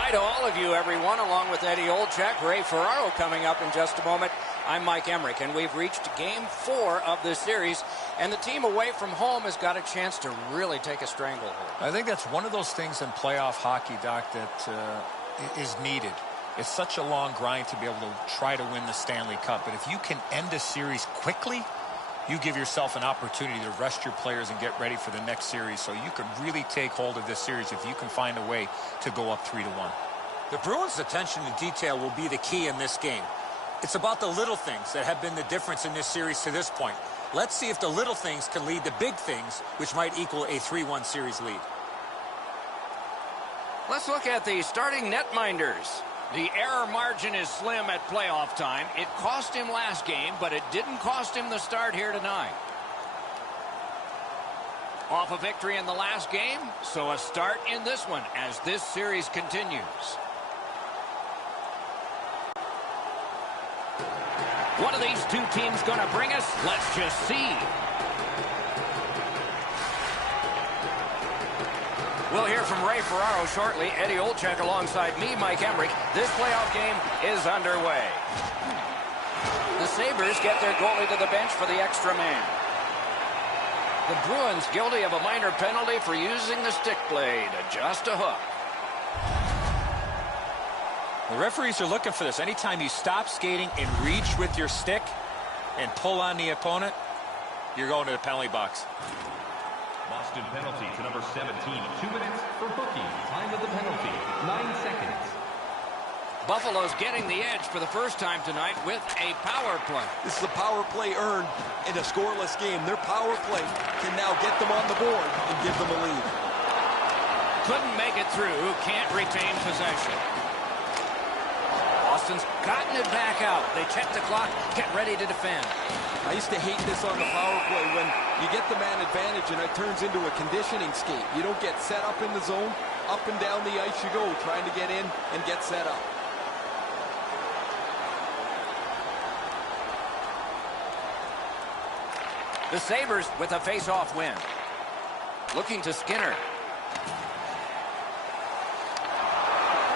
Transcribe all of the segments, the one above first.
Hi to all of you, everyone, along with Eddie Olczyk, Ray Ferraro coming up in just a moment. I'm Mike Emmerich, and we've reached Game 4 of this series, and the team away from home has got a chance to really take a stranglehold. I think that's one of those things in playoff hockey, Doc, that is needed. It's such a long grind to be able to try to win the Stanley Cup, but if you can end a series quickly, you give yourself an opportunity to rest your players and get ready for the next series, so you can really take hold of this series if you can find a way to go up 3-1. The Bruins' attention to detail will be the key in this game. It's about the little things that have been the difference in this series to this point. Let's see if the little things can lead to big things, which might equal a 3-1 series lead. Let's look at the starting netminders. The error margin is slim at playoff time. It cost him last game, but it didn't cost him the start here tonight. Off a victory in the last game, so a start in this one as this series continues. What are these two teams going to bring us? Let's just see. We'll hear from Ray Ferraro shortly. Eddie Olczyk alongside me, Mike Emmerich. This playoff game is underway. The Sabres get their goalie to the bench for the extra man. The Bruins guilty of a minor penalty for using the stick blade. Just a hook. The referees are looking for this. Anytime you stop skating and reach with your stick and pull on the opponent, you're going to the penalty box. Boston penalty to number 17. 2 minutes for hooking. Time of the penalty, 9 seconds. Buffalo's getting the edge for the first time tonight with a power play. This is a power play earned in a scoreless game. Their power play can now get them on the board and give them a lead. Couldn't make it through. Can't retain possession. Boston's gotten it back out. They check the clock, get ready to defend. I used to hate this on the power play when you get the man advantage and it turns into a conditioning skate. You don't get set up in the zone. Up and down the ice you go, trying to get in and get set up. The Sabres with a face-off win. Looking to Skinner.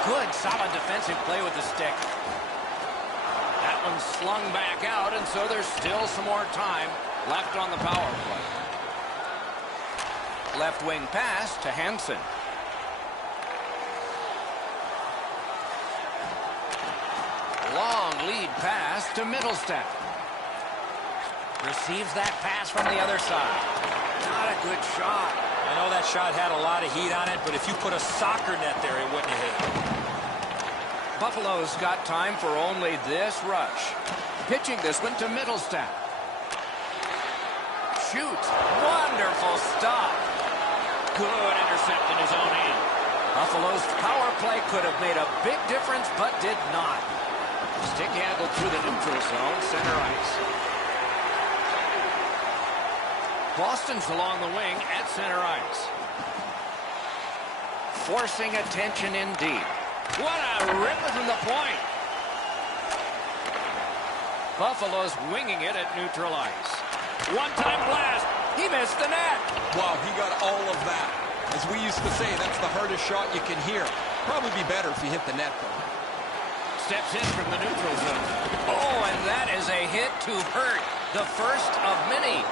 Good, solid defensive play with the stick. That one's slung back out, and so there's still some more time left on the power play. Left wing pass to Hansen. Long lead pass to Middlestat. Receives that pass from the other side. Not a good shot. I know that shot had a lot of heat on it, but if you put a soccer net there, it wouldn't have hit. Buffalo's got time for only this rush. Pitching this one to Middlestat. Shoots. Wonderful stop. Good intercept in his own end. Buffalo's power play could have made a big difference, but did not. Stick handled through the neutral zone, center ice. Boston's along the wing at center ice. Forcing attention in deep. What a rip from the point. Buffalo's winging it at neutral ice. One-time blast. He missed the net. Wow, he got all of that. As we used to say, that's the hardest shot you can hear. Probably be better if you hit the net, though. Steps in from the neutral zone. Oh, and that is a hit to hurt. The first of many.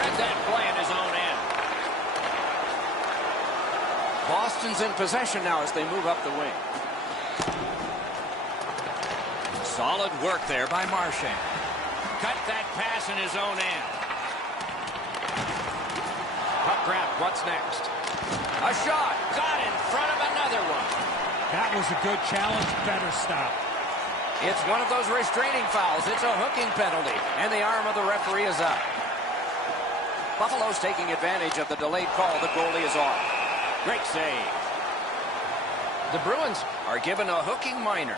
Read that play in his own end. Boston's in possession now as they move up the wing. Solid work there by Marchand. Cut that pass in his own end. Puck grab, what's next? A shot, got in front of another one. That was a good challenge, better stop. It's one of those restraining fouls. It's a hooking penalty, and the arm of the referee is up. Buffalo's taking advantage of the delayed call. The goalie is off. Great save. The Bruins are given a hooking minor.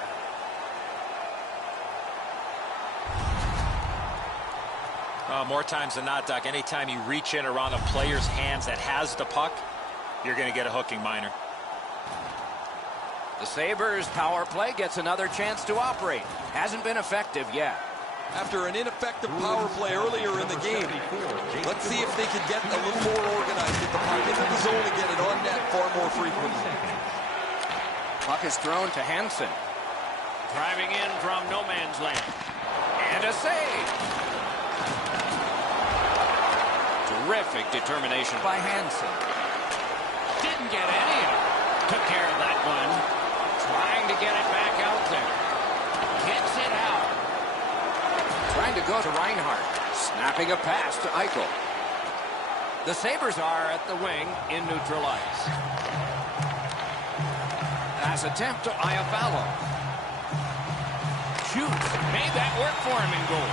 More times than not, Doc, anytime you reach in around a player's hands that has the puck, you're going to get a hooking minor. The Sabres power play gets another chance to operate. Hasn't been effective yet. after an ineffective power play earlier in the game. Let's see if they can get a little more organized, get the puck into the zone and get it on net far more frequently. Puck is thrown to Hansen. Driving in from no man's land. And a save. Terrific determination by Hansen. Didn't get any of it. Took care of that one. Trying to get it back out there. Gets it out. Trying to go to Reinhart. Snapping a pass to Eichel. The Sabres are at the wing in neutral ice. Pass attempt to Iafallo. Shoots. Made that work for him in goal.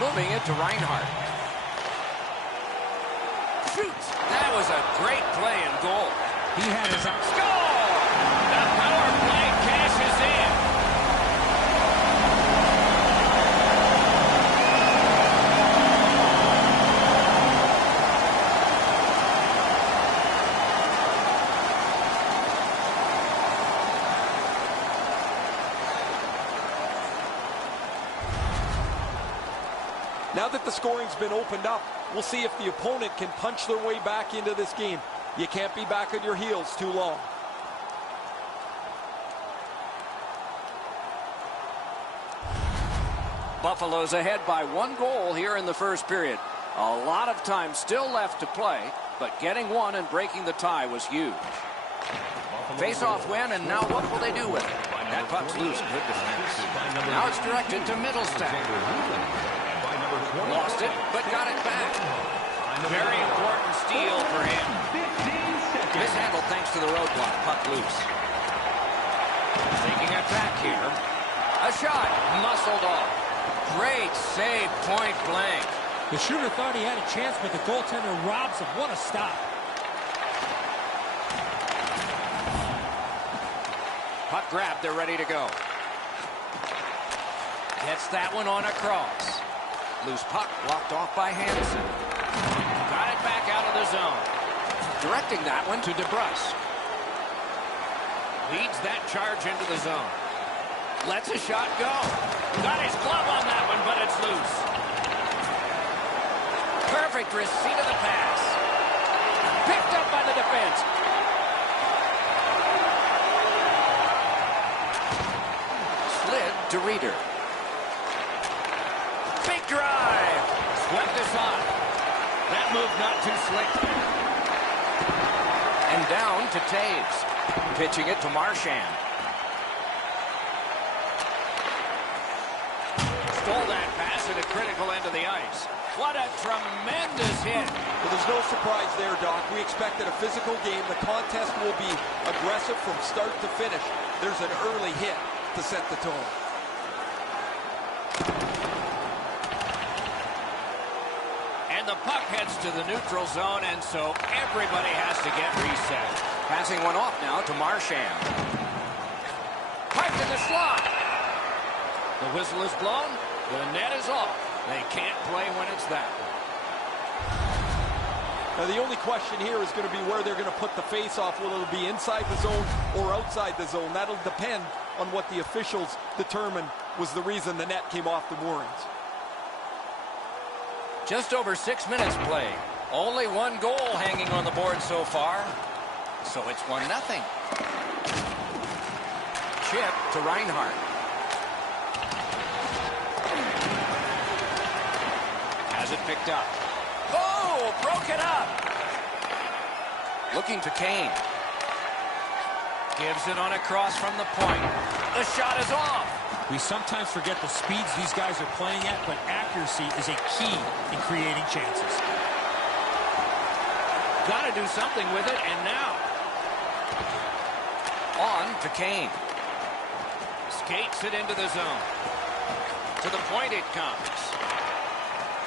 Moving it to Reinhart. Shoots. That was a great play in goal. He had his Score! The power play cashes in. Now that the scoring's been opened up, we'll see if the opponent can punch their way back into this game. You can't be back on your heels too long. Buffalo's ahead by 1 goal here in the first period. A lot of time still left to play, but getting one and breaking the tie was huge. Face-off win, and now what will they do with it? That puck's loose. Good defense. Now it's directed to Middlestat. Lost it, but got it back. Very important steal for him. Mishandled thanks to the roadblock. Puck loose. Taking it back here. A shot. Muscled off. Great save, point blank. The shooter thought he had a chance, but the goaltender robs him. What a stop. Puck grabbed. They're ready to go. Gets that one on across. Loose puck blocked off by Hansen. Got it back out of the zone. Directing that one to DeBrus. Leads that charge into the zone. Lets a shot go. Got his glove on that one, but it's loose. Perfect receipt of the pass. Picked up by the defense. Slid to Reeder. Big drive. Swept this on. That move not too slick. And down to Taves. Pitching it to Marchand. Stole that pass at a critical end of the ice. What a tremendous hit. Well, there's no surprise there, Doc. We expected a physical game. The contest will be aggressive from start to finish. There's an early hit to set the tone. And the puck heads to the neutral zone, and so everybody has to get reset. Passing one off now to Marchand. Piped in the slot. The whistle is blown. The net is off. They can't play when it's that. Now, the only question here is going to be where they're going to put the face-off. Will it be inside the zone or outside the zone? That'll depend on what the officials determine was the reason the net came off the moorings. Just over 6 minutes played. Only 1 goal hanging on the board so far. So it's 1-0. Chip to Reinhart. Has it picked up. Oh, broke it up. Looking to Kane. Gives it on across from the point. The shot is off. We sometimes forget the speeds these guys are playing at, but accuracy is a key in creating chances. Got to do something with it, and now. On to Kane. Skates it into the zone. To the point it comes.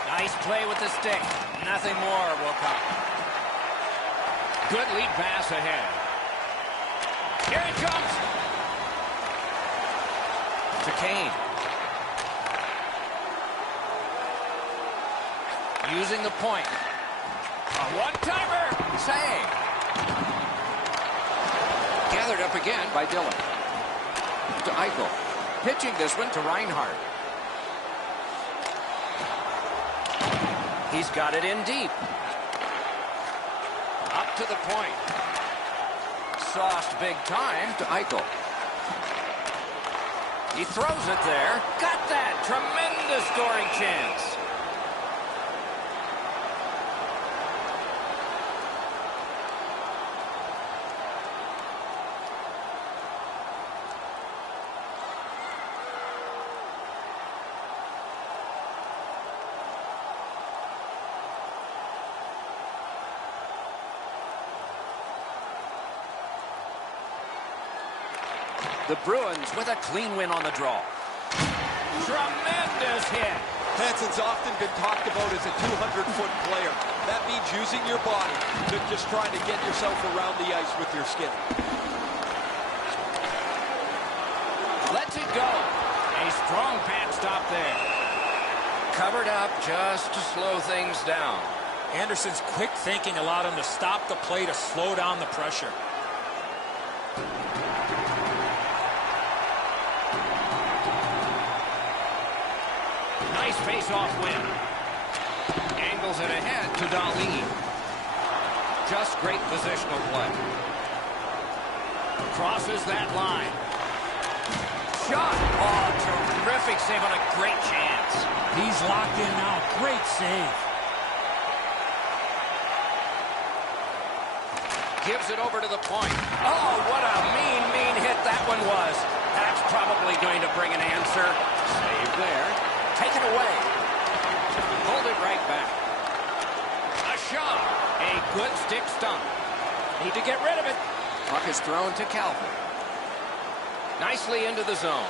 Nice play with the stick. Nothing more will come. Good lead pass ahead. Here it comes. To Kane. Using the point. A one-timer. Save. Gathered up again by Dillon. To Eichel. Pitching this one to Reinhart. He's got it in deep. Up to the point. Sauced big time to Eichel. He throws it there. Got that. Tremendous scoring chance. The Bruins with a clean win on the draw. Tremendous hit. Hansen's often been talked about as a 200-foot player. That means using your body, not just trying to get yourself around the ice with your skin. Lets it go. A strong pad stop there. Covered up just to slow things down. Anderson's quick thinking allowed him to stop the play to slow down the pressure. Nice face-off win. Angles it ahead to Dahlin. Just great positional play. Crosses that line. Shot. Oh, terrific save on a great chance. He's locked in now. Great save. Gives it over to the point. Oh, what a mean hit that one was. That's probably going to bring an answer. Save there. Taken away. Hold it right back. A shot. A good stick stump. Need to get rid of it. Puck is thrown to Calvin. Nicely into the zone.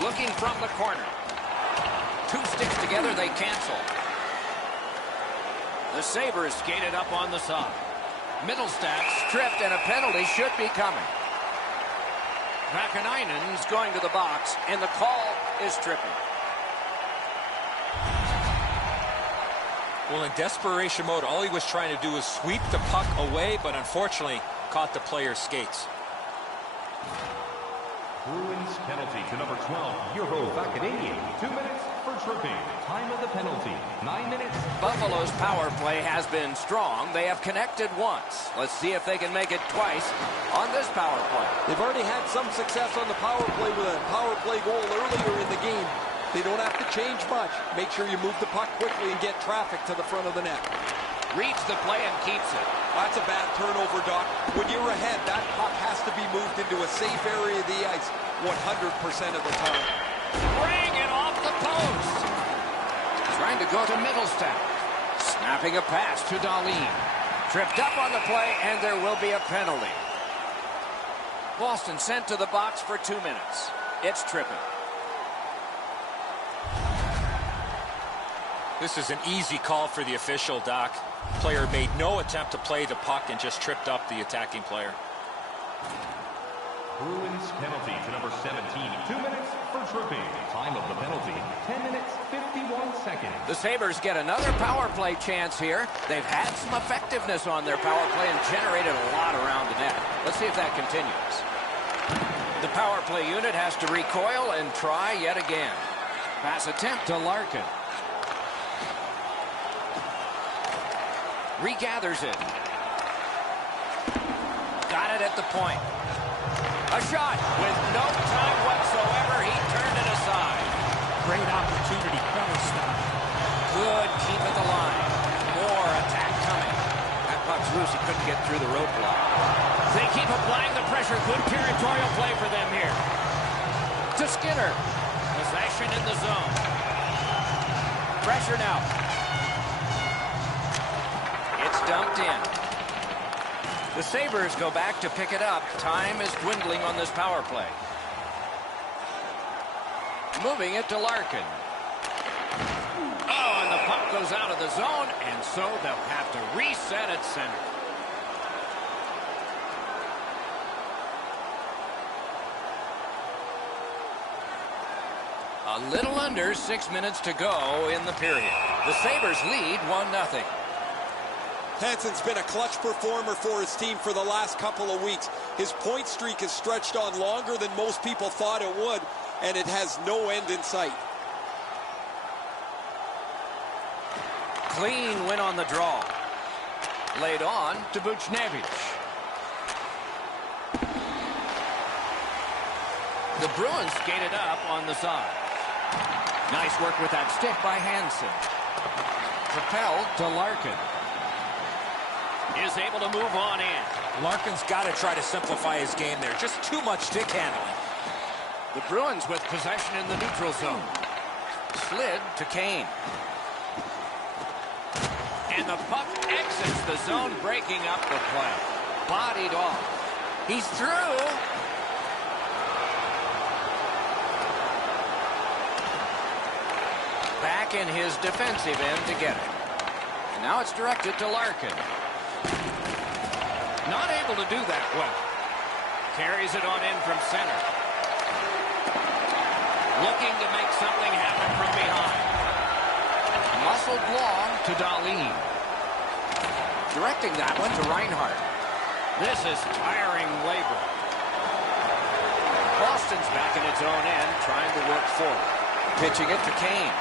Looking from the corner. Two sticks together, they cancel. The Sabres skated up on the side. Middlestat stripped and a penalty should be coming. Vakanainen's going to the box and the call is tripping. Well, in desperation mode, all he was trying to do was sweep the puck away, but unfortunately caught the player's skates. Bruins penalty to number 12, Euro Vakanainen. 2 minutes for tripping. Time of the penalty, 9 minutes. Buffalo's power play has been strong. They have connected once. Let's see if they can make it twice on this power play. They've already had some success on the power play with a power play goal earlier in the game. They don't have to change much. Make sure you move the puck quickly and get traffic to the front of the net. Reads the play and keeps it. That's a bad turnover, Doc. When you're ahead, that puck has to be moved into a safe area of the ice 100% of the time. Bring it off the post. Trying to go to Middlestat. Snapping a pass to Dahlin. Tripped up on the play, and there will be a penalty. Boston sent to the box for 2 minutes. It's tripping. This is an easy call for the official, Doc. Player made no attempt to play the puck and just tripped up the attacking player. Bruins penalty to number 17. 2 minutes for tripping. Time of the penalty, 10 minutes, 51 seconds. The Sabres get another power play chance here. They've had some effectiveness on their power play and generated a lot around the net. Let's see if that continues. The power play unit has to recoil and try yet again. Pass attempt to Larkin. Regathers it. Got it at the point. A shot with no time whatsoever. He turned it aside. Great opportunity. Better stop. Good keep at the line. More attack coming. That puck's loose. He couldn't get through the roadblock. They keep applying the pressure. Good territorial play for them here. To Skinner. Possession in the zone. Pressure now. It's dumped in. The Sabres go back to pick it up. Time is dwindling on this power play. Moving it to Larkin. Oh, and the puck goes out of the zone, and so they'll have to reset at center. A little under 6 minutes to go in the period. The Sabres lead 1-0. Hansen's been a clutch performer for his team for the last couple of weeks. His point streak has stretched on longer than most people thought it would, and it has no end in sight. clean win on the draw. Laid on to Buchnevich. The Bruins skated up on the side. Nice work with that stick by Hansen. Propelled to Larkin. Is able to move on in. Larkin's got to try to simplify his game there. Just too much stick handling. The Bruins with possession in the neutral zone. Slid to Kane. And the puck exits the zone, breaking up the play. Bodied off. He's through. Back in his defensive end to get it. And now it's directed to Larkin. Not able to do that well. Carries it on in from center. Looking to make something happen from behind. Muscled long to Dahlin. Directing that one to Reinhart. This is tiring labor. Boston's back in its own end, trying to work forward. Pitching it to Kane.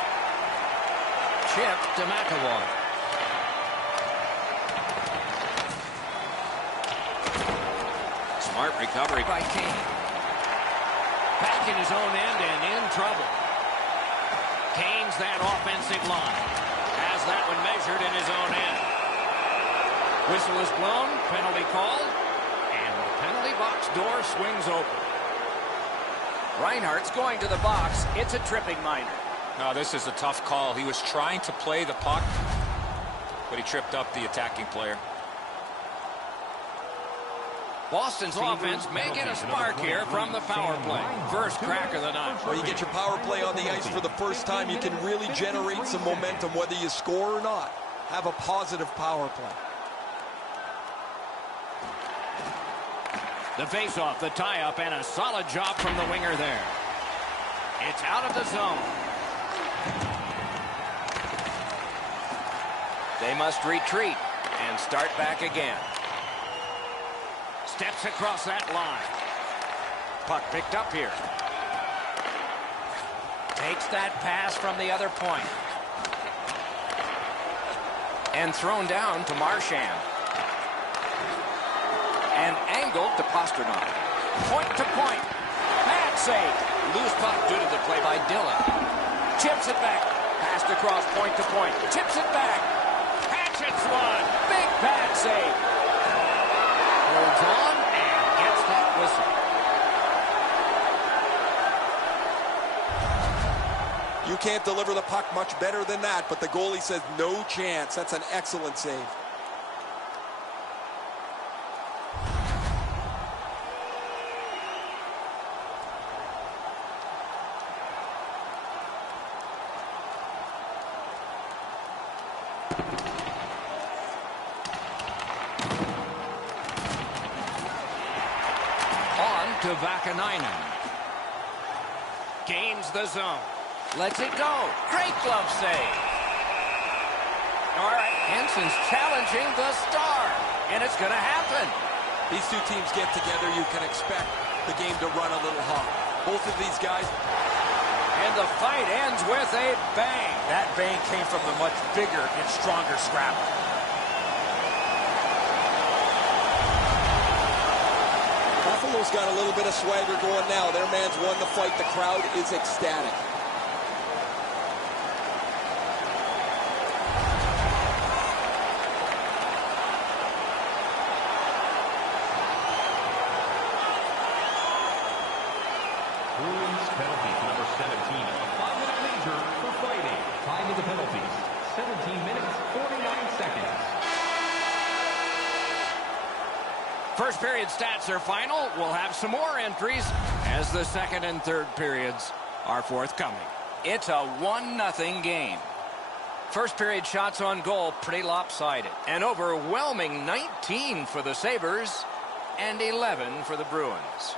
Chip to McAvoy. Smart recovery by Kane. Back in his own end and in trouble. Kane's that offensive line. Has that one measured in his own end. Whistle is blown, penalty called, and the penalty box door swings open. Reinhart's going to the box. It's a tripping minor. No, this is a tough call. He was trying to play the puck, but he tripped up the attacking player. Boston's offense may get a spark here from the power play. First crack of the night. Well, you get your power play on the ice for the first time, you can really generate some momentum, whether you score or not. Have a positive power play. The face-off, the tie-up, and a solid job from the winger there. It's out of the zone. They must retreat and start back again. Steps across that line. Puck picked up here. Takes that pass from the other point. And thrown down to Marchand. And angled to Pastrnak. Point to point. Bad save. Loose puck due to the play by Dillon. Chips it back. Passed across point to point. Chips it back. Hatchets one. Big bad save. Holds on and gets that whistle. You can't deliver the puck much better than that, but the goalie says no chance. That's an excellent save. To Vakanainen. Gains the zone. Lets it go. Great glove save. All right, Hansen's challenging the star, and it's going to happen. These two teams get together, you can expect the game to run a little hot. Both of these guys. And the fight ends with a bang. That bang came from the much bigger and stronger scrapper. Buffalo's got a little bit of swagger going now. Their man's won the fight. The crowd is ecstatic. Bruins penalty to number 17. A 5-minute major for fighting. Time of the penalties, 17 minutes, 49 seconds. First period stats are final. We'll have some more entries as the second and third periods are forthcoming. It's a 1-0 game. First period shots on goal, pretty lopsided. An overwhelming 19 for the Sabres and 11 for the Bruins.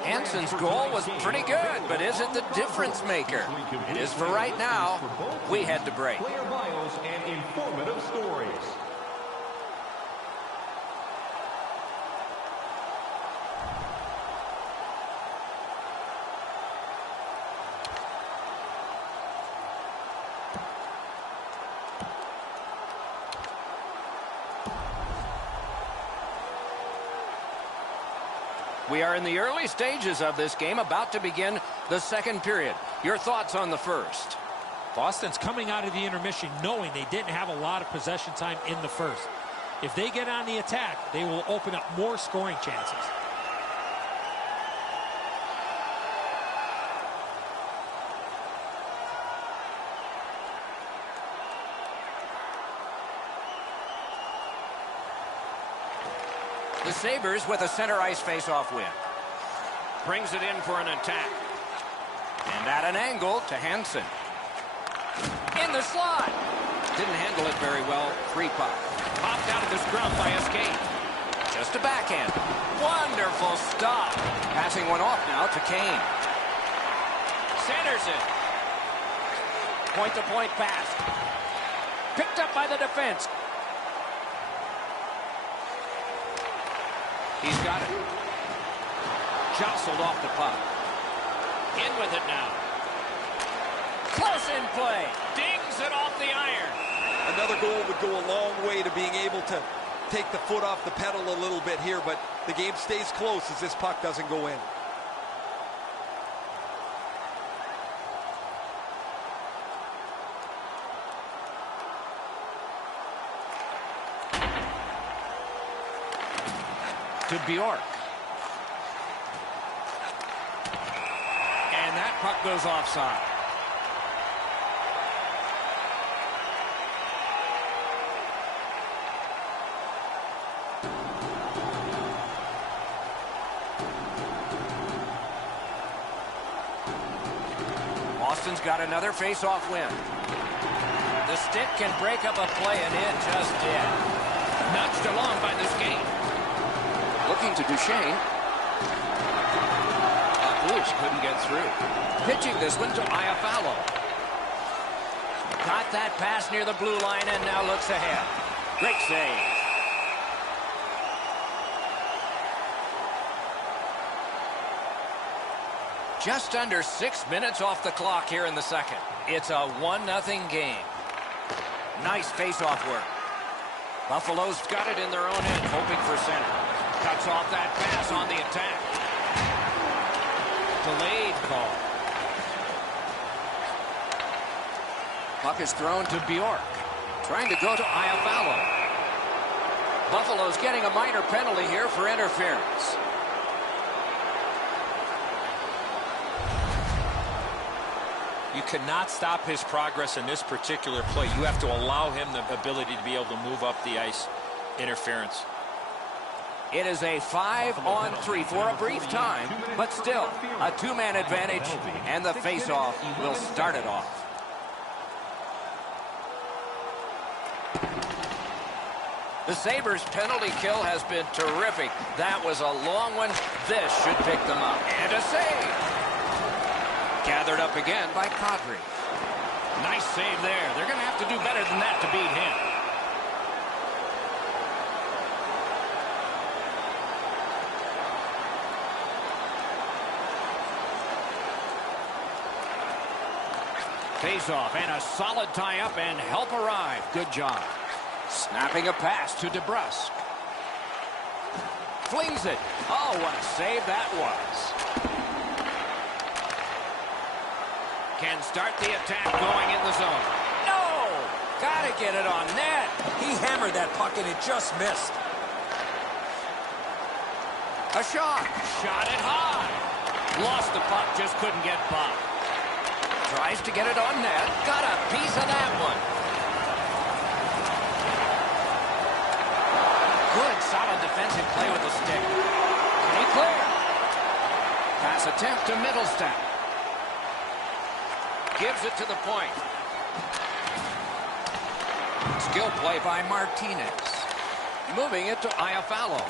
Hansen's goal was pretty good, but is it the difference maker? It is for right now. We head to break. Player bios and informative stories. We are in the early stages of this game, about to begin the second period. Your thoughts on the first? Boston's coming out of the intermission knowing they didn't have a lot of possession time in the first. If they get on the attack, they will open up more scoring chances. The Sabres with a center ice face-off win. Brings it in for an attack. And at an angle to Hansen. In the slot. Didn't handle it very well. Free puck. Popped out of the scrum by a skate. Just a backhand. Wonderful stop. Passing one off now to Kane. Centers it. Point-to-point pass. Picked up by the defense. He's got it. Jostled off the puck. In with it now. Close in play. Dings it off the iron. Another goal would go a long way to being able to take the foot off the pedal a little bit here, but the game stays close as this puck doesn't go in. To Bjork. And that puck goes offside. Boston's got another face-off win. The stick can break up a play, and it just did. Nudged along by the skate. Looking to Duchesne. Bruce couldn't get through. Pitching this one to Iafallo. Got that pass near the blue line and now looks ahead. Great save. Just under 6 minutes off the clock here in the second. It's a 1-0 game. Nice face-off work. Buffalo's got it in their own end, hoping for center. Cuts off that pass on the attack. Delayed call. Puck is thrown to Bjork. Trying to go to Iafallo. Buffalo's getting a minor penalty here for interference. You cannot stop his progress in this particular play. You have to allow him the ability to be able to move up the ice. Interference. It is a 5-on-3 for a brief time, but still a two-man advantage, and the face-off will start it off. The Sabres' penalty kill has been terrific. That was a long one. This should pick them up. And a save. Gathered up again by Kadri. Nice save there. They're going to have to do better than that to beat him. Face-off and a solid tie-up and help arrive. Good job. Snapping a pass to DeBrusk. Flings it. Oh, what a save that was. Can start the attack going in the zone. No! Gotta get it on net. He hammered that puck and it just missed. A shot. Shot it high. Lost the puck, just couldn't get by. Tries to get it on net. Got a piece of that one. Good, solid defensive play with the stick. Can he clear? Pass attempt to Middlestat. Gives it to the point. Skill play by Martinez. Moving it to Iafallo.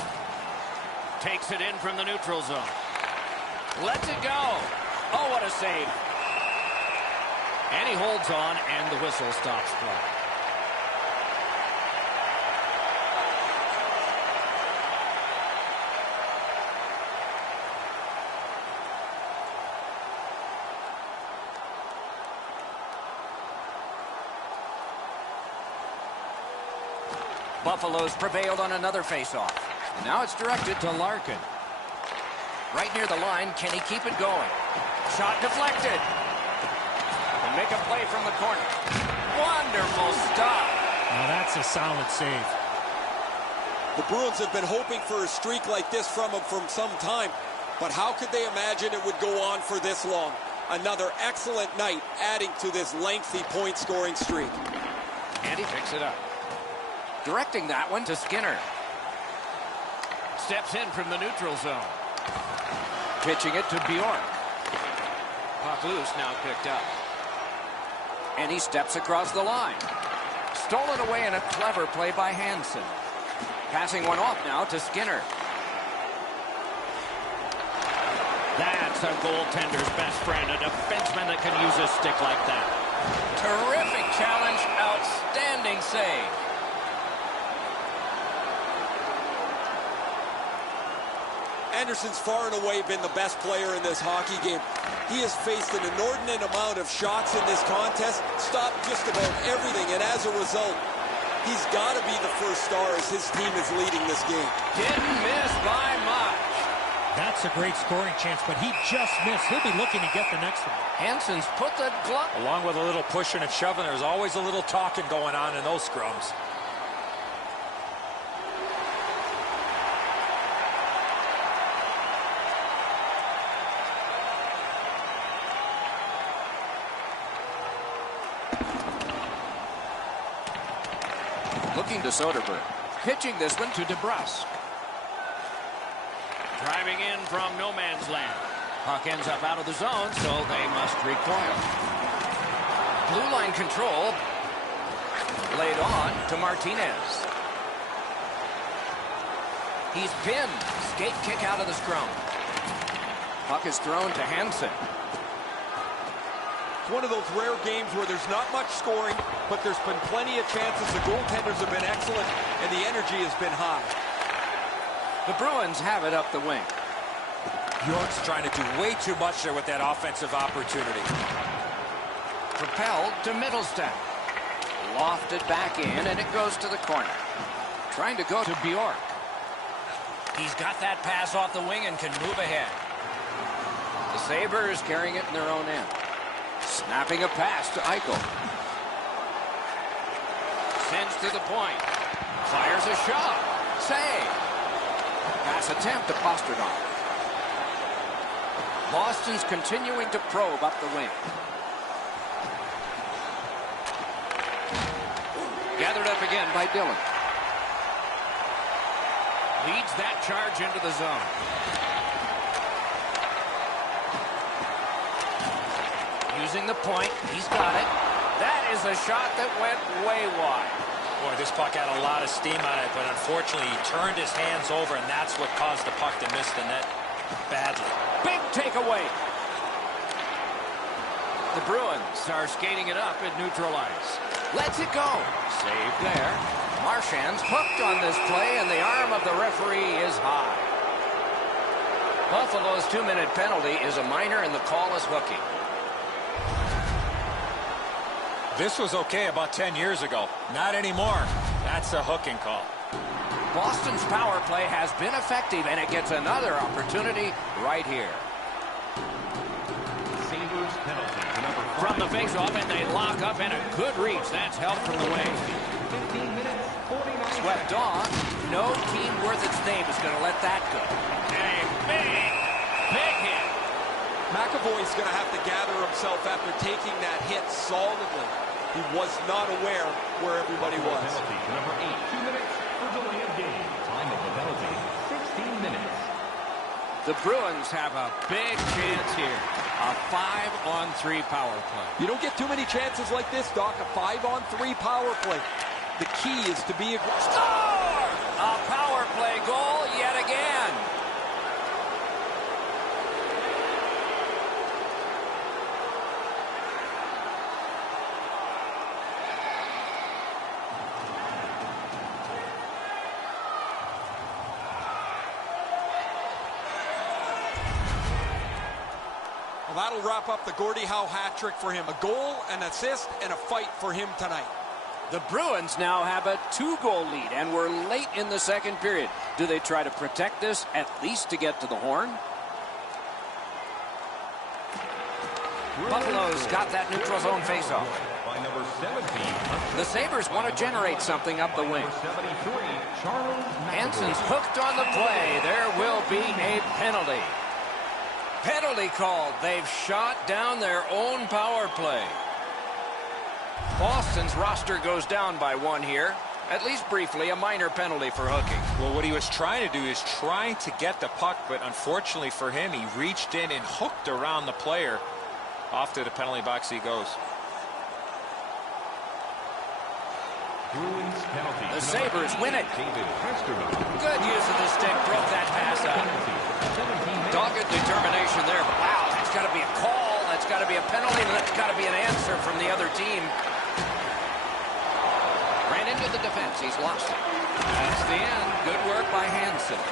Takes it in from the neutral zone. Lets it go. Oh, what a save. And he holds on, and the whistle stops play. Buffalo's prevailed on another faceoff. Now it's directed to Larkin. Right near the line. Can he keep it going? Shot deflected. And make a play from the corner. Wonderful stop. Now that's a solid save. The Bruins have been hoping for a streak like this from him for some time, but how could they imagine it would go on for this long? Another excellent night adding to this lengthy point-scoring streak. And he picks it up. Directing that one to Skinner. Steps in from the neutral zone. Pitching it to Bjork. Puck loose, now picked up. And he steps across the line. Stolen away in a clever play by Hansen. Passing one off now to Skinner. That's a goaltender's best friend, a defenseman that can use a stick like that. Terrific challenge, outstanding save. Anderson's far and away been the best player in this hockey game. He has faced an inordinate amount of shots in this contest, stopped just about everything, and as a result, he's got to be the first star as his team is leading this game. Didn't miss by much. That's a great scoring chance, but he just missed. He'll be looking to get the next one. Hansen's put the glove. Along with a little pushing and shoving, there's always a little talking going on in those scrums. Looking to Soderberg. Pitching this one to DeBrusque. Driving in from no man's land. Puck ends up out of the zone, so they must recoil. Blue line control. Laid on to Martinez. He's pinned. Skate kick out of the scrum. Puck is thrown to Hansen. It's one of those rare games where there's not much scoring, but there's been plenty of chances. The goaltenders have been excellent, and the energy has been high. The Bruins have it up the wing. Bjork's trying to do way too much there with that offensive opportunity. Propelled to Middleston. Lofted back in, and it goes to the corner. Trying to go to Bjork. He's got that pass off the wing and can move ahead. The Sabres carrying it in their own end. Snapping a pass to Eichel. Sends to the point. Fires a shot. Save. Pass attempt to Pastrnak. Boston's continuing to probe up the wing. Gathered up again by Dillon. Leads that charge into the zone. Using the point. He's got it. That is a shot that went way wide. Boy, this puck had a lot of steam on it, but unfortunately he turned his hands over, and that's what caused the puck to miss the net badly. Big takeaway. The Bruins are skating it up at neutral ice. Lets it go. Saved there. Marchand's hooked on this play, and the arm of the referee is high. Buffalo's 2-minute penalty is a minor, and the call is hooking. This was okay about 10 years ago. Not anymore. That's a hooking call. Boston's power play has been effective, and it gets another opportunity right here. Sabres penalty to number 5. From the face-off, and they lock up, and a good reach. That's help from the wing. 15 minutes, 49 Swept off. No team worth its name is going to let that go. And a big hit. McAvoy's going to have to gather himself after taking that hit solidly. He was not aware where everybody was. Penalty to number 8. 2 minutes for delay of game. Time of the penalty, 16 minutes. The Bruins have a big chance here. A 5-on-3 power play. You don't get too many chances like this, Doc. A 5-on-3 power play. The key is to be aggressive. Score! A power play goal yet again. That'll wrap up the Gordie Howe hat trick for him. A goal, an assist, and a fight for him tonight. The Bruins now have a 2-goal lead, and we're late in the second period. Do they try to protect this, at least to get to the horn? Buffalo's got that neutral zone faceoff. By number 17. The Sabres want to generate something up the wing. 73, Charlie Hansen's hooked on the play. There will be a penalty. Penalty called. They've shot down their own power play. Boston's roster goes down by 1 here. At least briefly, a minor penalty for hooking. Well, what he was trying to do is trying to get the puck, but unfortunately for him, he reached in and hooked around the player. Off to the penalty box he goes. Bruins penalty. The Sabres win it. David Westerman. Good use of the stick. Broke that pass out. Dogged determination there. But wow, that's got to be a call. That's got to be a penalty. And that's got to be an answer from the other team. Ran into the defense. He's lost it. That's the end. Good work by Hansen.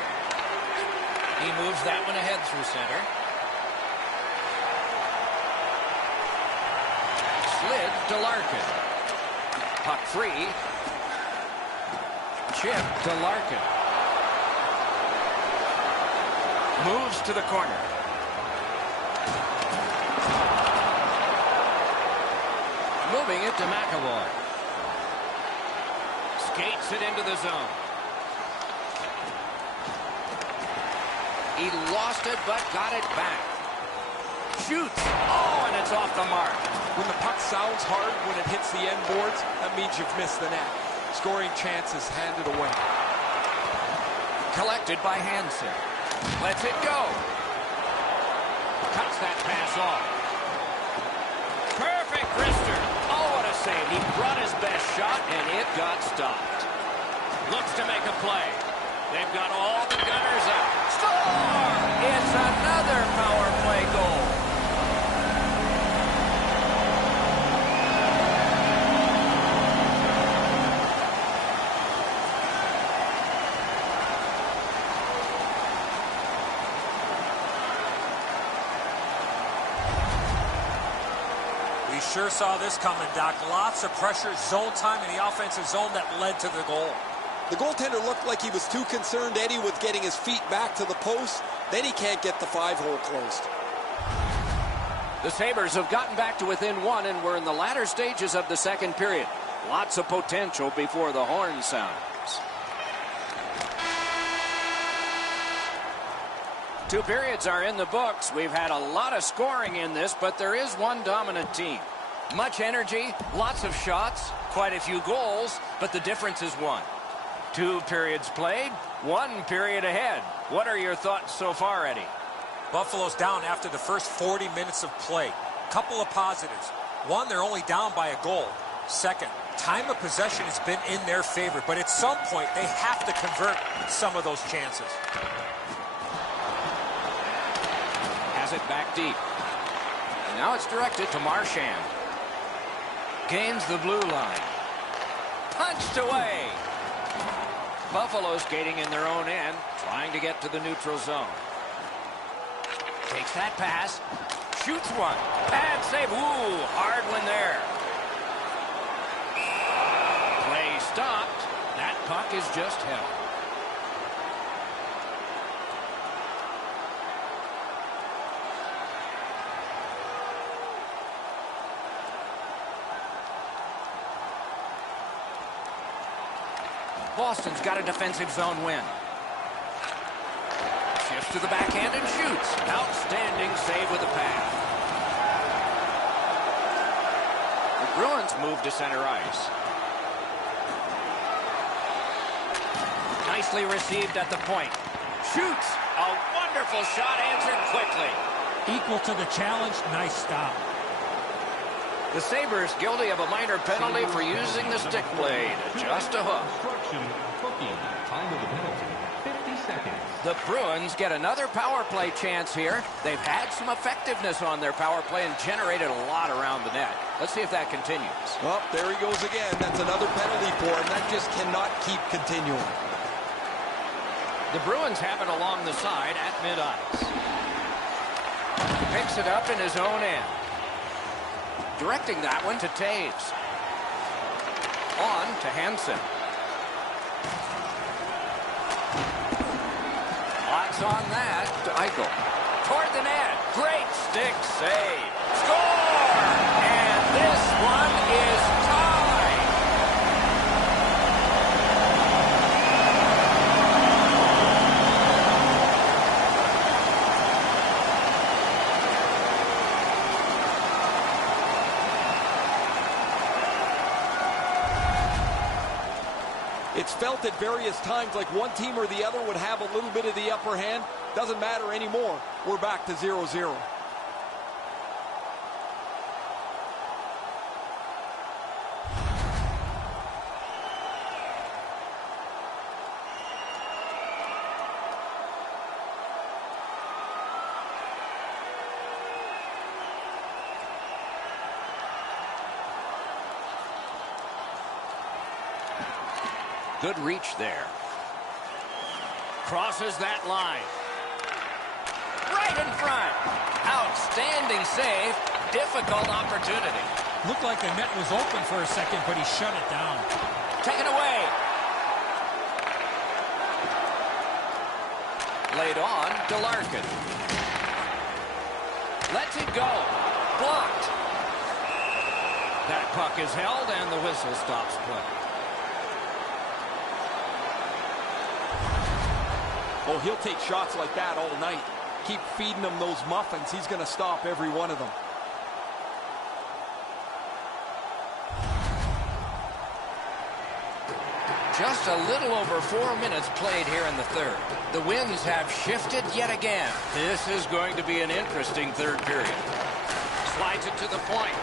He moves that one ahead through center. Slid to Larkin. Puck free. Chip to Larkin. Moves to the corner. Moving it to McAvoy. Skates it into the zone. He lost it, but got it back. Shoots. Oh, and it's off the mark. When the puck sounds hard, when it hits the end boards, that means you've missed the net. Scoring chances handed away. Collected by Hansen. Lets it go. Cuts that pass off. Perfect wrister. Oh, what a save. He brought his best shot, and it got stopped. Looks to make a play. They've got all the gunners out. Score! It's another power play goal. We sure saw this coming, Doc. Lots of pressure, zone time in the offensive zone that led to the goal. The goaltender looked like he was too concerned, Eddie, with getting his feet back to the post. Then he can't get the 5-hole closed. The Sabres have gotten back to within 1, and we're in the latter stages of the second period. Lots of potential before the horn sounds. 2 periods are in the books. We've had a lot of scoring in this, but there is one dominant team. Much energy, lots of shots, quite a few goals, but the difference is 1. 2 periods played, 1 period ahead. What are your thoughts so far, Eddie? Buffalo's down after the first 40 minutes of play. Couple of positives. 1, they're only down by a goal. 2nd, time of possession has been in their favor, but at some point they have to convert some of those chances. Has it back deep. And now it's directed to Marchand. Gains the blue line. Punched away. Buffalo skating in their own end, trying to get to the neutral zone. Takes that pass. Shoots one. Bad save. Ooh, hard one there. Play stopped. That puck is just held. Boston's got a defensive zone win. Shifts to the backhand and shoots. Outstanding save with the pass. The Bruins move to center ice. Nicely received at the point. Shoots. A wonderful shot answered quickly. Equal to the challenge. Nice stop. The Sabres guilty of a minor penalty for using the stick blade. Just a hook. Hooking. Time of the penalty, 50 seconds. The Bruins get another power play chance here. They've had some effectiveness on their power play and generated a lot around the net. Let's see if that continues. Well, there he goes again. That's another penalty for him. That just cannot keep continuing. The Bruins have it along the side at mid-ice. Picks it up in his own end. Directing that one to Taves. On to Hansen. Lots on that to Eichel. Toward the net. Great stick save. Score! It's felt at various times like one team or the other would have a little bit of the upper hand. Doesn't matter anymore. We're back to 0-0. Good reach there. Crosses that line. Right in front. Outstanding save. Difficult opportunity. Looked like the net was open for a second, but he shut it down. Taken away. Laid on to Larkin. Lets it go. Blocked. That puck is held and the whistle stops play. Oh, he'll take shots like that all night. Keep feeding him those muffins. He's going to stop every one of them. Just a little over 4 minutes played here in the third. The winds have shifted yet again. This is going to be an interesting third period. Slides it to the point.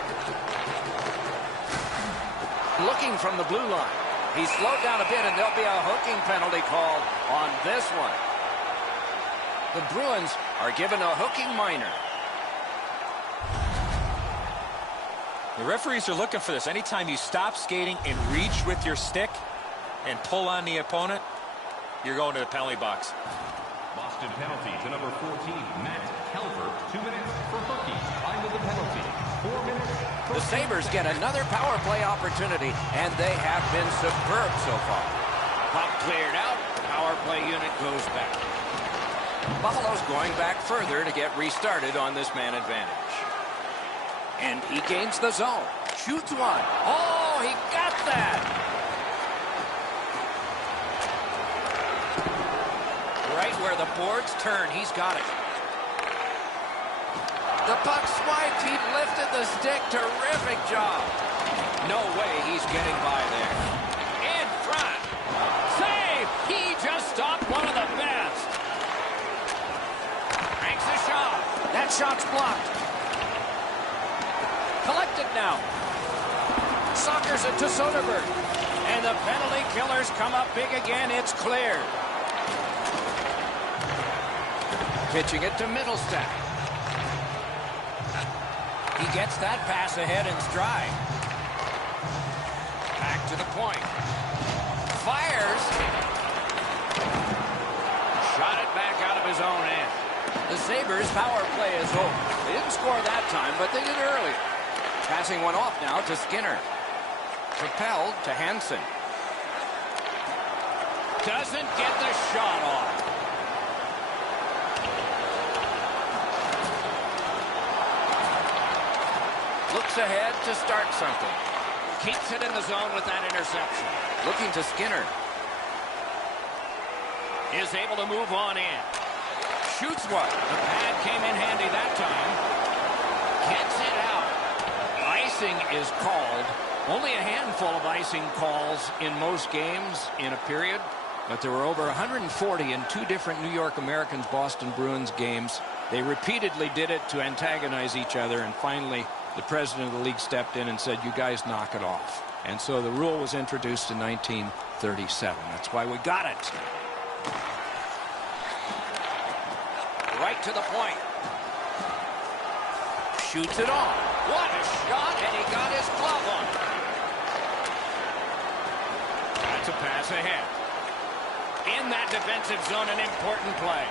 Looking from the blue line. He's slowed down a bit, and there'll be a hooking penalty called on this one. The Bruins are given a hooking minor. The referees are looking for this. Anytime you stop skating and reach with your stick and pull on the opponent, you're going to the penalty box. Boston penalty to number 14, Matt Calvert. 2 minutes for hooking. Time of the penalty. 4 minutes. The Sabres get another power play opportunity, and they have been superb so far. Puck cleared out. Power play unit goes back. Buffalo's going back further to get restarted on this man advantage. And he gains the zone. Shoots one. Oh, he got that! Right where the boards turn, he's got it. The puck swiped. He lifted the stick. Terrific job. No way he's getting by there. In front. Save! He just stopped one of the best. Makes a shot. That shot's blocked. Collected now. Sockers it to Soderberg. And the penalty killers come up big again. It's cleared. Pitching it to Middlestack. He gets that pass ahead in stride. Back to the point. Fires. Shot it back out of his own end. The Sabres' power play is over. They didn't score that time, but they did earlier. Passing one off now to Skinner. Propelled to Hansen. Doesn't get the shot off. Looks ahead to start something. Keeps it in the zone with that interception. Looking to Skinner. Is able to move on in. Shoots one. The pad came in handy that time. Gets it out. Icing is called. Only a handful of icing calls in most games in a period. But there were over 140 in two different New York Americans Boston Bruins games. They repeatedly did it to antagonize each other, and finally the president of the league stepped in and said, you guys knock it off. And so the rule was introduced in 1937. That's why we got it. Right to the point. Shoots it on. What a shot, and he got his glove on it. That's a pass ahead. In that defensive zone, an important play.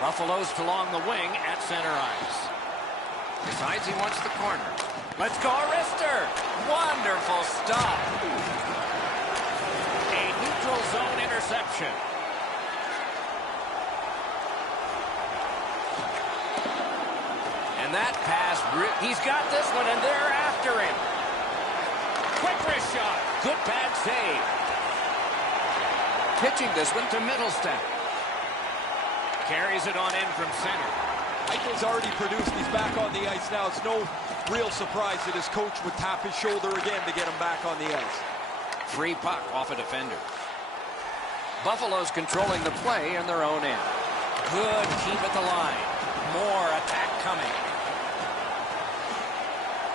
Buffalo's along the wing at center ice. Decides he wants the corner. Let's go, Arister. Wonderful stop. A neutral zone interception. And that pass, he's got this one, and they're after him. Quick wrist shot. Good pad save. Pitching this one to Middlestack. Carries it on in from center. Eichel's already produced. He's back on the ice now. It's no real surprise that his coach would tap his shoulder again to get him back on the ice. Free puck off a defender. Buffalo's controlling the play in their own end. Good keep at the line. More attack coming.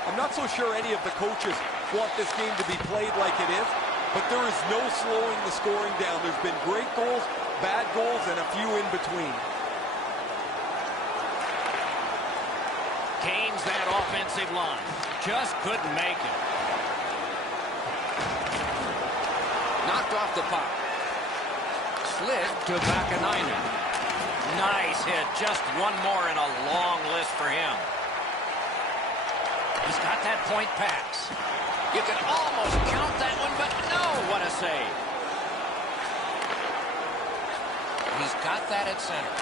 I'm not so sure any of the coaches want this game to be played like it is, but there is no slowing the scoring down. There's been great goals, bad goals, and a few in between. Gains that offensive line. Just couldn't make it. Knocked off the puck. Slid to Vakanainen. Nice hit. Just one more in a long list for him. He's got that point pass. You can almost count that one, but no, what a save. He's got that at center.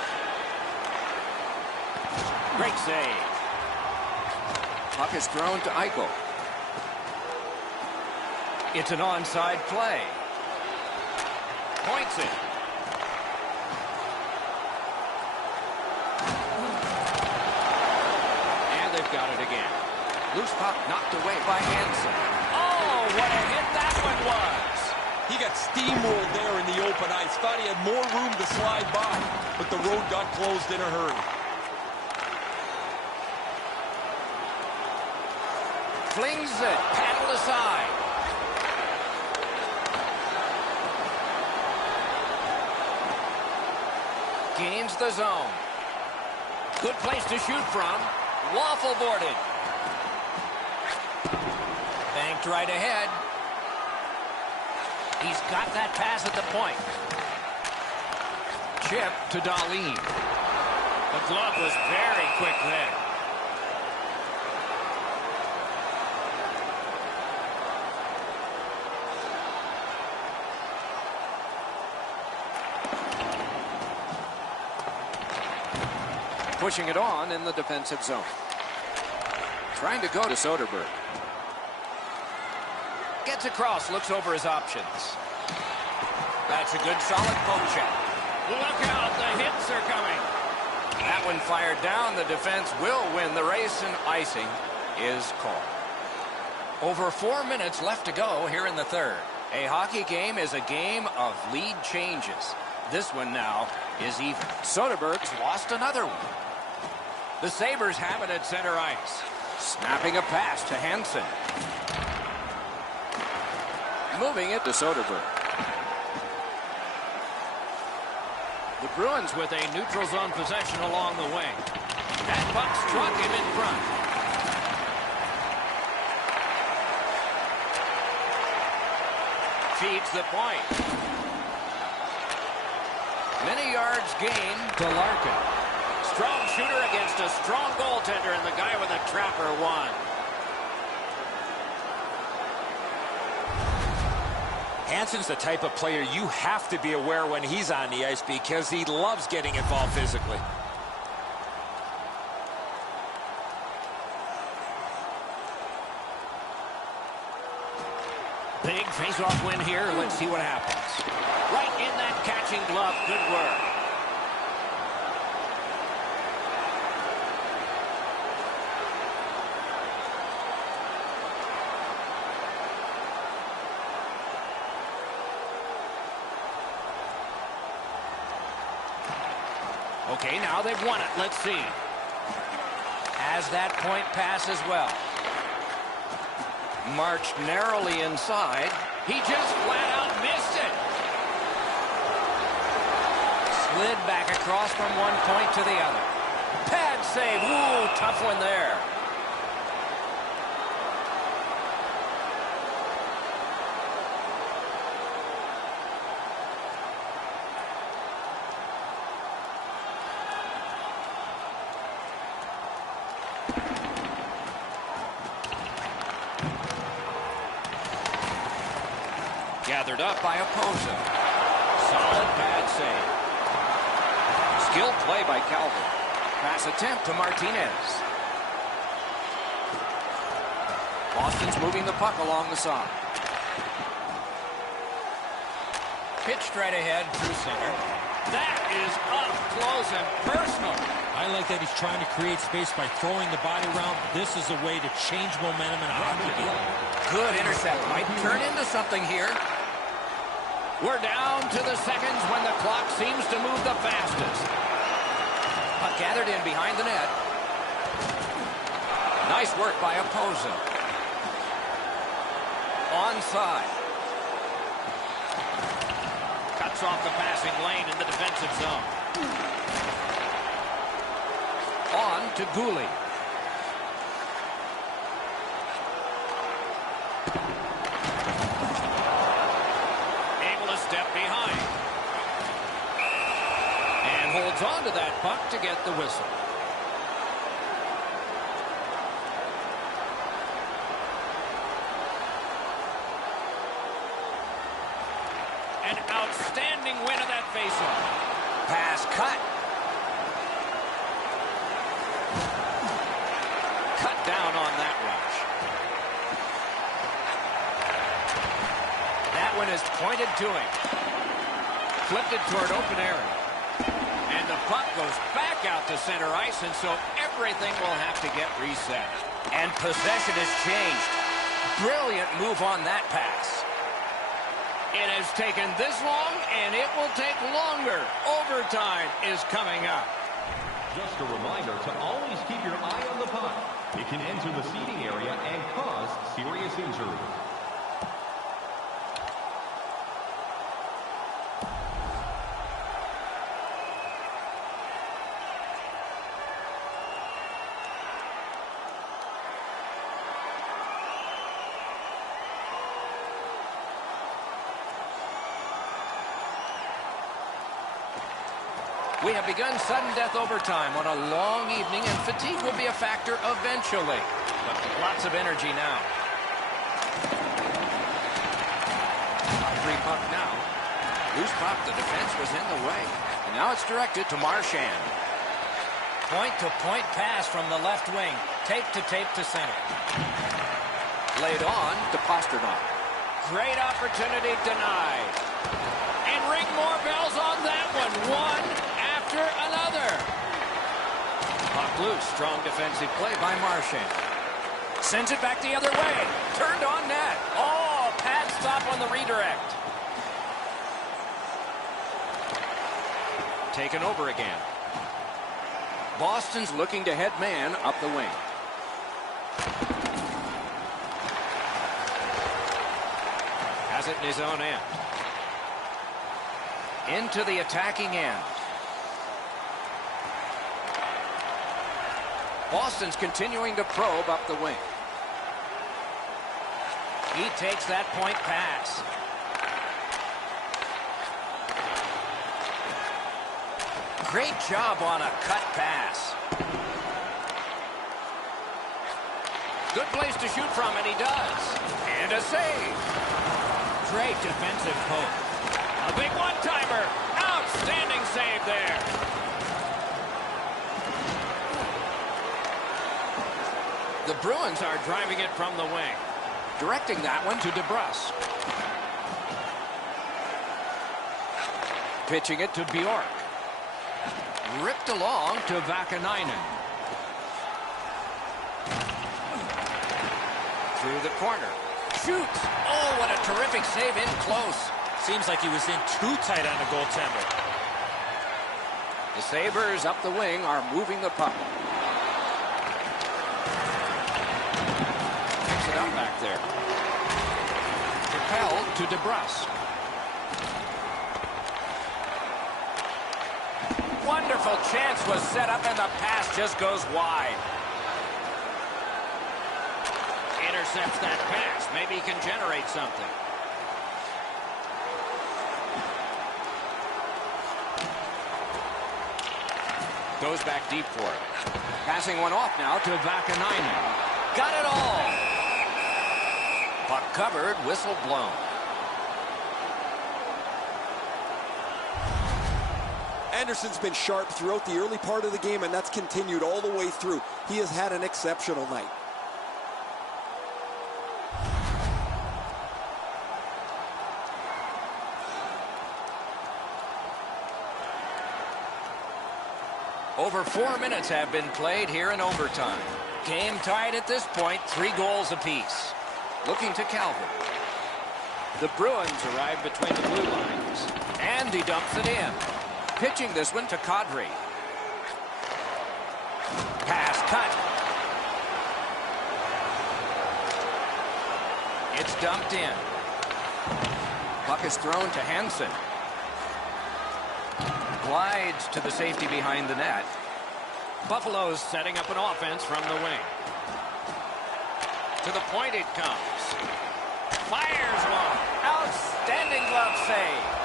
Great save. Puck is thrown to Eichel. It's an onside play. Points it. And they've got it again. Loose puck knocked away by Hansen. Oh, what a hit that one was. He got steamrolled there in the open ice. Thought he had more room to slide by, but the road got closed in a hurry. Flings it, paddled aside. Gains the zone. Good place to shoot from. Waffle boarded. Banked right ahead. He's got that pass at the point. Chip to Dahlin. The glove was very quick there. Pushing it on in the defensive zone. Trying to go to Soderberg. Gets across, looks over his options. That's a good solid poke check. Look out, the hits are coming. That one fired down. The defense will win the race, and icing is called. Over 4 minutes left to go here in the third. A hockey game is a game of lead changes. This one now is even. Soderberg's lost another one. The Sabres have it at center ice. Snapping a pass to Hansen. Moving it to Soderberg. The Bruins with a neutral zone possession along the way. That puck struck him in front. Feeds the point. Many yards gained to Larkin. Strong shooter against a strong goaltender, and the guy with a trapper won. Hansen's the type of player you have to be aware when he's on the ice because he loves getting involved physically. Big face-off win here. Let's see what happens. Right in that catching glove. Good work. Okay, now they've won it. Let's see. Has that point pass as well. Marched narrowly inside. He just flat out missed it. Slid back across from one point to the other. Pad save. Ooh, tough one there. Gathered up by Oposa. Solid pad save. Skilled play by Calvin. Pass attempt to Martinez. Boston's moving the puck along the side. Pitched right ahead through center. That is up close and personal. I like that he's trying to create space by throwing the body around. This is a way to change momentum in a hockey game. Good intercept. Might turn into something here. We're down to the seconds when the clock seems to move the fastest. Puck gathered in behind the net. Nice work by Oposo. Onside. Cuts off the passing lane in the defensive zone. On to Gouli. Able to step behind. And holds on to that puck to get the whistle. An outstanding win of that faceoff. Pass cut. Cut down on that rush. That one is pointed to him. Flipped it toward open area. And the puck goes back out to center ice, and so everything will have to get reset. And possession has changed. Brilliant move on that pass. It has taken this long, and it will take longer. Overtime is coming up. Just a reminder to always keep your eye on the puck. It can enter the seating area and cause serious injury. We have begun sudden death overtime on a long evening, and fatigue will be a factor eventually. But lots of energy now. Free puck now. Loose puck, the defense was in the way. And now it's directed to Marchand. Point-to-point pass from the left wing. Tape to center. Laid on to Pasternak. Great opportunity denied. And ring more bells on that one. One after another. Puck loose. Strong defensive play by Marchand. Sends it back the other way. Turned on net. Oh, pad stop on the redirect. Taken over again. Boston's looking to head man up the wing. Has it in his own end. Into the attacking end. Boston's continuing to probe up the wing. He takes that point pass. Great job on a cut pass. Good place to shoot from, and he does. And a save. Great defensive poke. A big one-timer. Outstanding save there. The Bruins are driving it from the wing. Directing that one to DeBrusk. Pitching it to Bjork. Ripped along to Vakanainen. Through the corner. Shoots. Oh, what a terrific save in close. Seems like he was in too tight on the goaltender. The Sabres up the wing are moving the puck. Picks it up back there. Propelled to DeBrusk. Wonderful chance was set up, and the pass just goes wide. Intercepts that pass. Maybe he can generate something. Goes back deep for it. Passing one off now to Vakanainen. Got it all. Puck covered, whistle blown. Anderson's been sharp throughout the early part of the game, and that's continued all the way through. He has had an exceptional night. Over 4 minutes have been played here in overtime. Game tied at this point, 3 goals apiece. Looking to Calvin. The Bruins arrive between the blue lines. And he dumps it in. Pitching this one to Kadri. Pass cut. It's dumped in. Puck is thrown to Hansen. Glides to the safety behind the net. Buffalo's setting up an offense from the wing. To the point it comes. Fires one. Outstanding glove save.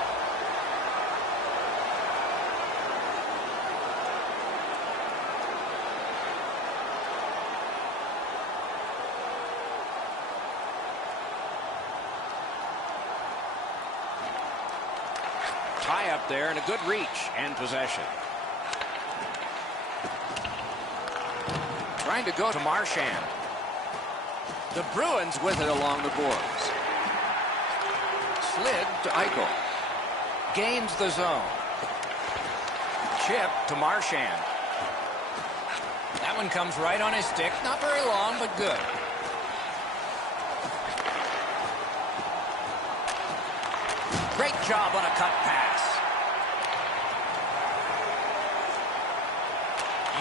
Tie up there and a good reach and possession. Trying to go to Marchand. The Bruins with it along the boards. Slid to Eichel. Gains the zone. Chip to Marchand. That one comes right on his stick. Not very long, but good. Great job on a cut pass.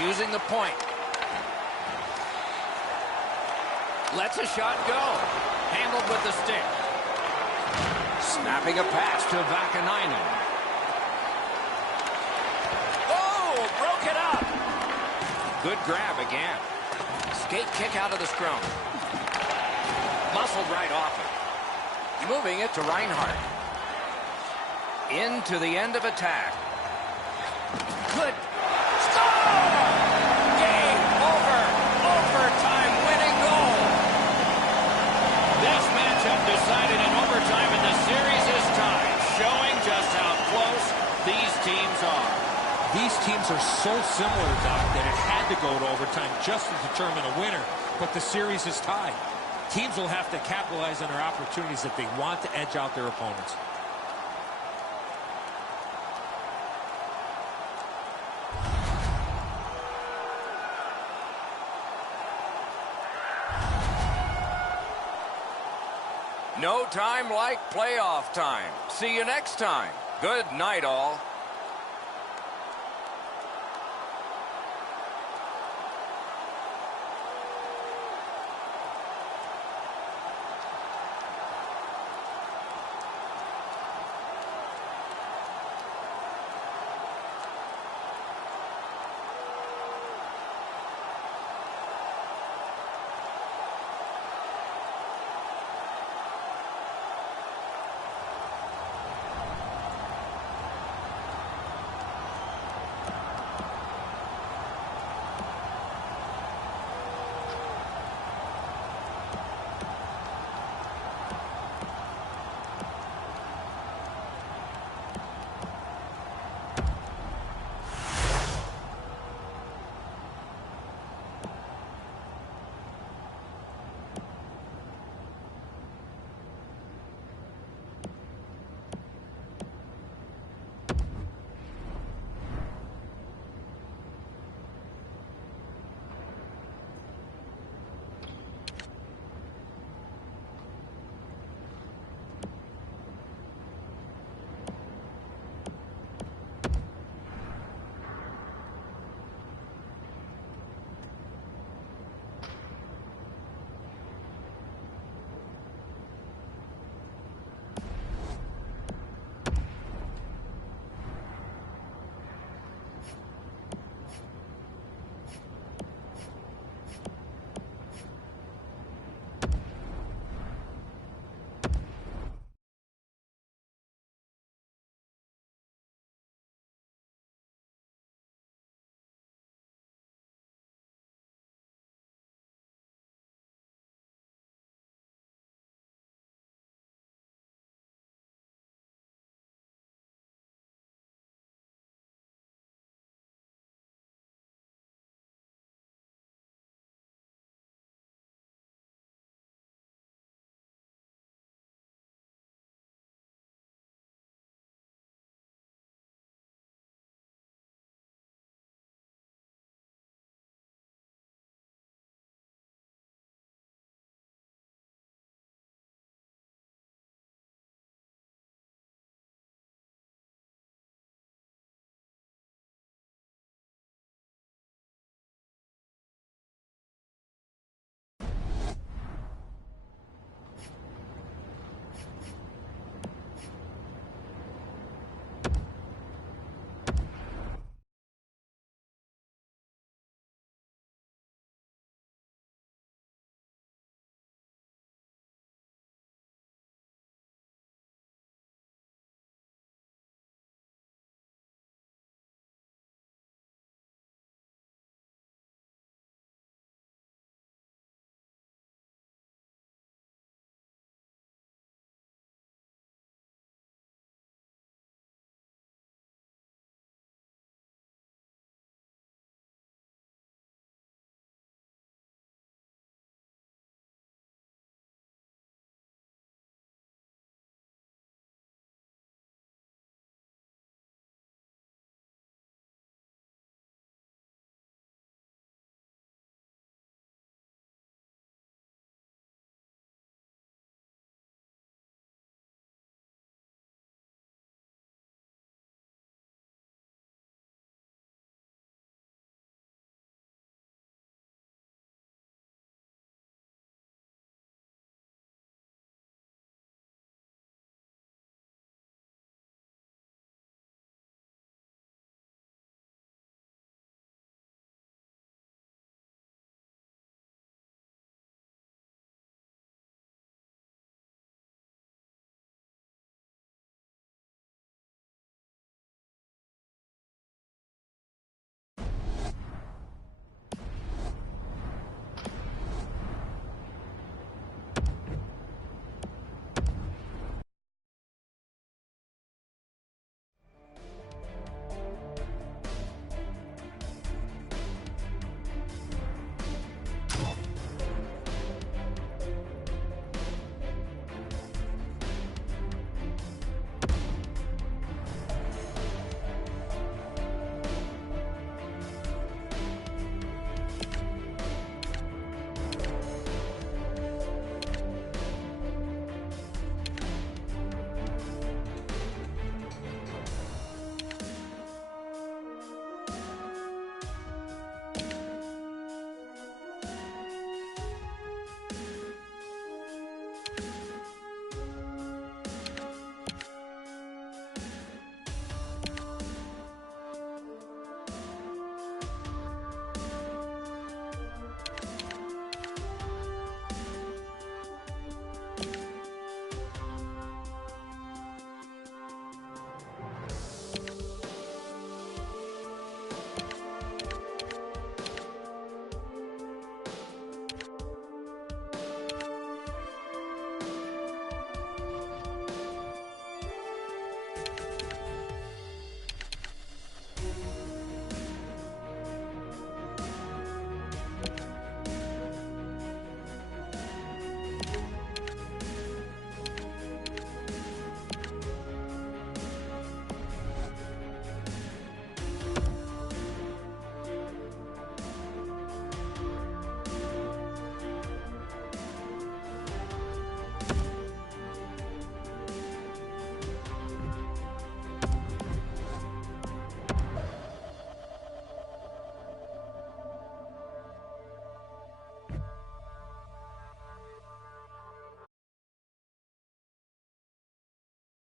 Using the point. Lets a shot go. Handled with the stick. Snapping a pass to Vakanainen. Oh, broke it up. Good grab again. Skate kick out of the scrum. Muscled right off it. Moving it to Reinhart. Into the end of attack. Good. Score! Game over. Overtime winning goal. This matchup decided in overtime, and the series is tied, showing just how close these teams are. These teams are so similar, Doc, that it had to go to overtime just to determine a winner, but the series is tied. Teams will have to capitalize on their opportunities if they want to edge out their opponents. No time like playoff time. See you next time. Good night, all.